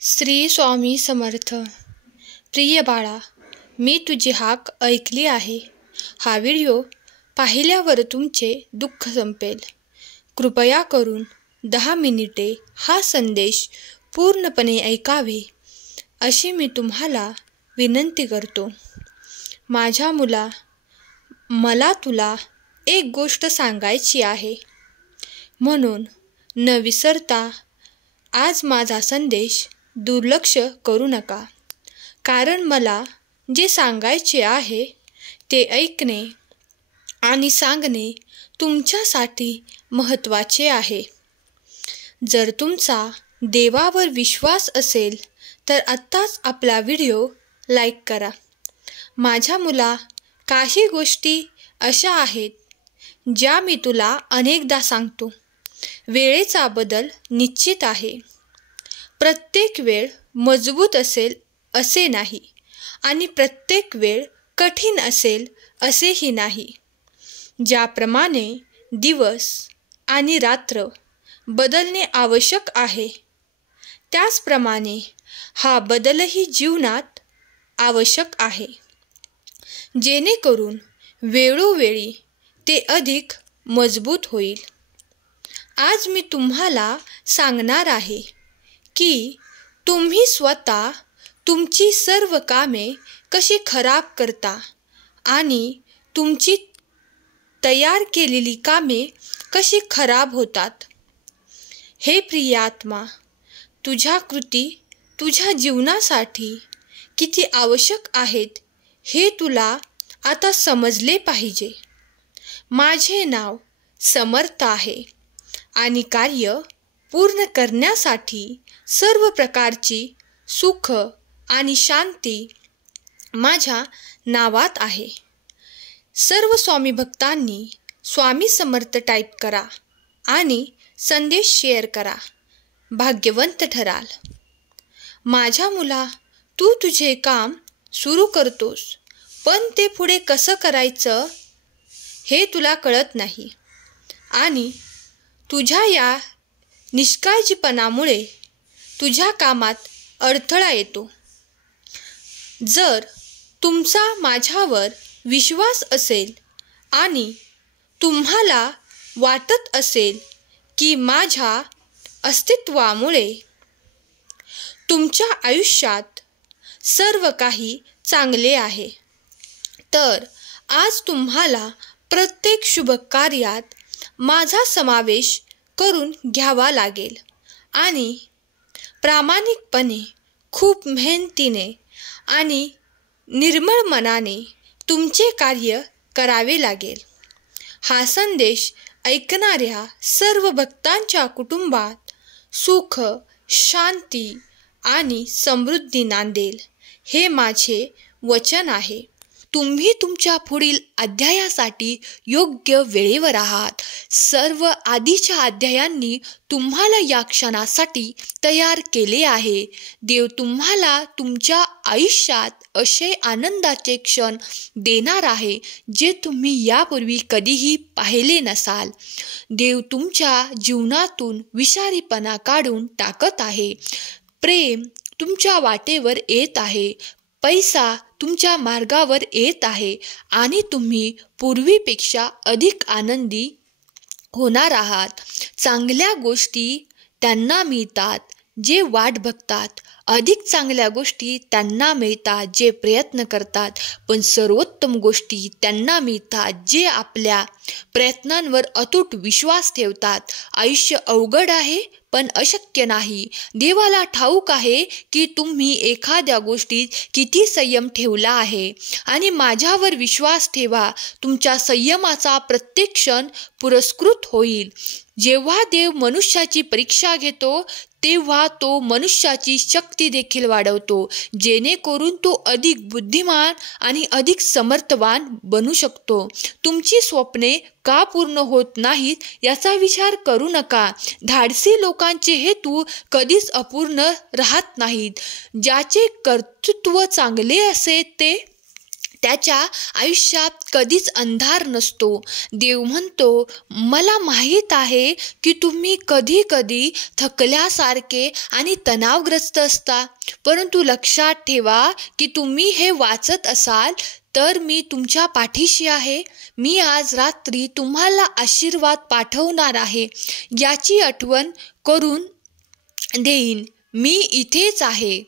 श्री स्वामी समर्थ. प्रिय बाळा, मी तुझी हाक ऐकली आहे. हा व्हिडिओ पाहिल्यावर तुमचे दुःख संपेल. कृपया करून 10 मिनिटे हा संदेश पूर्णपणे ऐकावे अशी मी तुम्हाला विनंती करतो. माझ्या मुला, मला तुला एक गोष्ट सांगायची आहे, म्हणून न विसरता आज माझा संदेश दुर्लक्ष करू नका. कारण मला जे सांगायचे आहे ते ऐकणे आणि सांगणे तुमच्यासाठी महत्त्वाचे आहे. जर तुमचा देवावर विश्वास असेल तर आत्ताच आपला व्हिडिओ लाईक करा. माझ्या मुला, काही गोष्टी अशा आहेत ज्या मी तुला अनेकदा सांगतो. वेळेचा बदल निश्चित आहे. प्रत्येक वेळ मजबूत असेल असे नाही आणि प्रत्येक वेळ कठीण असेल असेही नाही. ज्याप्रमाणे दिवस आणि रात्र बदलणे आवश्यक आहे, त्याचप्रमाणे हा बदलही जीवनात आवश्यक आहे, जेणेकरून वेळोवेळी ते अधिक मजबूत होईल. आज मी तुम्हाला सांगणार आहे की तुम्ही स्वतः तुमची सर्व कामे कशी खराब करता आणि तुमची तयार केलेली कामे कशी खराब होतात. हे प्रिय आत्मा, तुझ्या कृती तुझ्या जीवनासाठी किती आवश्यक आहेत हे तुला आता समजले पाहिजे. माझे नाव समर्थ आहे आणि कार्य पूर्ण करण्यासाठी सर्व प्रकारची सुख आणि शांती माझ्या नावात आहे. सर्व स्वामी भक्तांनी स्वामी समर्थ टाईप करा आणि संदेश शेअर करा. भाग्यवंत ठराल. माझ्या मुला, तू तुझे काम सुरू करतोस, पण ते पुढे कसं करायचं हे तुला कळत नाही आणि तुझ्या या निष्काळजीपणामुळे तुझ्या कामात अडथळा येतो. जर तुमचा माझ्यावर विश्वास असेल आणि तुम्हाला वाटत असेल की माझ्या अस्तित्वामुळे तुमच्या आयुष्यात सर्व काही चांगले आहे, तर आज तुम्हाला प्रत्येक शुभ कार्यात माझा समावेश करून घ्यावा लागेल आणि प्रामाणिकपणे, खूप मेहनतीने आणि निर्मळ मनाने तुमचे कार्य करावे लागेल. हा संदेश ऐकणाऱ्या सर्व भक्तांच्या कुटुंबात सुख, शांती आणि समृद्धी नांदेल, हे माझे वचन आहे. तुम्ही तुमच्या पुढील अध्यायासाठी योग्य वेळेवर आहात. सर्व आधीच्या अध्यायांनी तुम्हाला या क्षणासाठी तयार केले आहे. देव तुम्हाला तुमच्या आयुष्यात असे आनंदाचे क्षण देणार आहे जे तुम्ही यापूर्वी कधीही पाहिले नसाल. देव तुमच्या जीवनातून विषारीपणा काढून टाकत आहे. प्रेम तुमच्या वाटेवर येत आहे. पैसा तुमच्या मार्गावर येत आहे आणि तुम्ही पूर्वीपेक्षा अधिक आनंदी होणार आहात. चांगल्या गोष्टी त्यांना मिळतात जे वाट बघतात. अधिक चांगल्या गोष्टी त्यांना मिळतात जे प्रयत्न करतात. पण सर्वोत्तम गोष्टी त्यांना मिळतात जे आपल्या प्रयत्नांवर अतूट विश्वास ठेवतात. आयुष्य अवघड आहे पण अशक्य नाही. देवाला ठाऊक आहे की तुम्ही एखाद्या गोष्टीत किती संयम ठेवला आहे आणि माझ्यावर विश्वास ठेवा. तुमच्या संयमाचा प्रत्येक क्षण पुरस्कृत होईल. जेव्हा देव मनुष्याची परीक्षा घेतो तेव्हा तो मनुष्याची शक्ती देखील वाढवतो, जेणेकरून तो अधिक बुद्धिमान आणि अधिक समर्थवान बनू शकतो. तुमची स्वप्ने का पूर्ण होत नाहीत याचा विचार करू नका. धाडसी लोकांचे हेतू कधीच अपूर्ण राहत नाहीत. ज्याचे कर्तृत्व चांगले असे ते त्याच्या आयुष्यात कधीच अंधार नसतो. देव म्हणतो, मला माहीत आहे की तुम्ही कधी कधी थकल्यासारखे आणि तणावग्रस्त असता, परंतु लक्षात ठेवा की तुम्ही हे वाचत असाल तर मी तुमच्या पाठीशी आहे. मी आज रात्री तुम्हाला आशीर्वाद पाठवणार आहे याची आठवण करून देईन. मी इथेच आहे.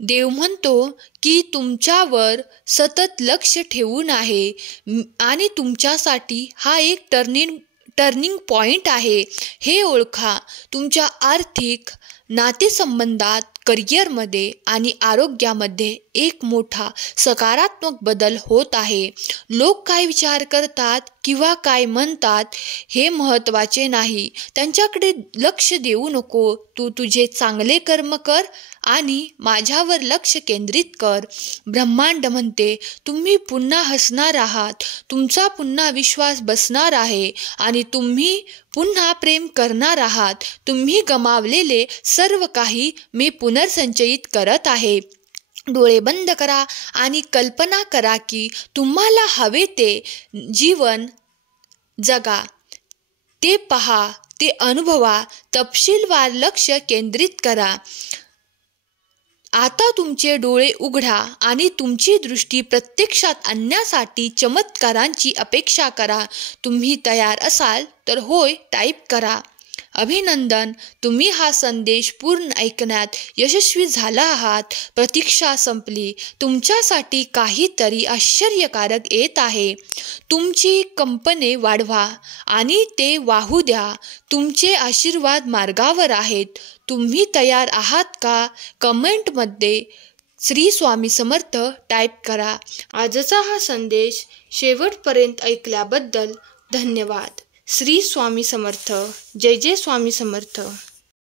देव म्हणतो की तुमच्यावर सतत लक्ष ठेवून आहे आणि तुमच्यासाठी हा एक टर्निंग पॉइंट आहे. हे ओळखा. तुमच्या आर्थिक नातेसंबंधात, करिअरमध्ये आणि आरोग्यामध्ये एक मोठा सकारात्मक बदल होत आहे. लोक काय विचार करतात किंवा काय म्हणतात हे महत्त्वाचे नाही. त्यांच्याकडे लक्ष देऊ नको. तू तुझे चांगले कर्म कर आणि माझ्यावर लक्ष केंद्रित कर. ब्रह्मांड म्हणते, तुम्ही पुन्हा हसणार आहात, तुमचा पुन्हा विश्वास बसणार आहे आणि तुम्ही पुन्हा प्रेम करणार आहात. तुम्ही गमावलेले सर्व काही मी पुनर्संचयित करत आहे. डोळे बंद करा आणि कल्पना करा की तुम्हाला हवे ते जीवन जगा. ते पहा, ते अनुभवा. तपशीलवार लक्ष केंद्रित करा. आता तुमचे डोळे उघडा आणि तुमची दृष्टी प्रत्यक्षात आणण्यासाठी चमत्कारांची अपेक्षा करा. तुम्ही तयार असाल तर होय टाईप करा. अभिनंदन, तुम्ही हा संदेश पूर्ण ऐकण्यात यशस्वी झाला आहात. प्रतीक्षा संपली. तुमच्यासाठी काहीतरी आश्चर्यकारक येत आहे. तुमची कंपनी वाढवा आणि ते वाहू द्या. तुमचे आशीर्वाद मार्गावर आहेत. तुम्ही तयार आहात का? कमेंटमध्ये श्री स्वामी समर्थ टाईप करा. आजचा हा संदेश शेवटपर्यंत ऐकल्याबद्दल धन्यवाद. श्री स्वामी समर्थ. जय जय स्वामी समर्थ.